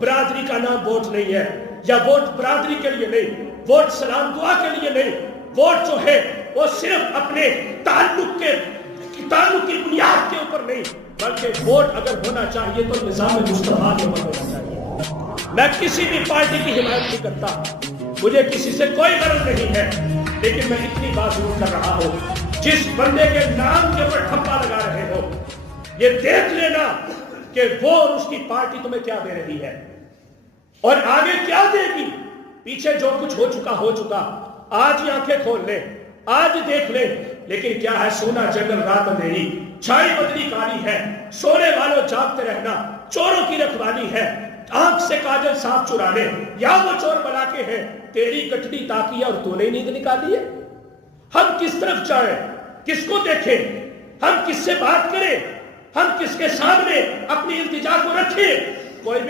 برادری کا نام ووٹ نہیں ہے، یا ووٹ برادری کے لیے نہیں، ووٹ سلام دعا کے لیے نہیں، ووٹ جو ہے وہ صرف اپنے تعلق کی بنیاد کے اوپر نہیں، بلکہ ووٹ اگر ہونا چاہیے تو نظام مصطفیٰ کے اوپر ہونا چاہیے۔ میں کسی بھی پارٹی کی حمایت نہیں کرتا، مجھے کسی سے کوئی غرض نہیں ہے، لیکن میں اتنی بات ضرور کر رہا ہوں، جس بندے کے نام کے اوپر ٹھپا لگا رہے ہو یہ دیکھ لینا کہ وہ اور اس کی پارٹی تمہیں کیا دے رہی ہے اور آگے کیا دے گی۔ پیچھے جو کچھ ہو چکا، آج ہی آنکھیں کھول لیں، آج دیکھ لیں، لیکن کیا ہے؟ سونا جنگل رات اندھیری، چھائی بدلی کاری ہے، سونے والوں جاگتے رہنا، چوروں کی رکھوالی ہے، آنکھ سے کاجل صاف چرانے، یا وہ چور بنا کے ہیں، تیری کٹڑی تاکی اور تو نے نیند نکالی ہے۔ ہم کس طرف جائیں، کس کو دیکھیں، ہم کس سے بات کریں، ہم کس کے سامنے اپنی التجا کو رکھیں؟ کوئی بھی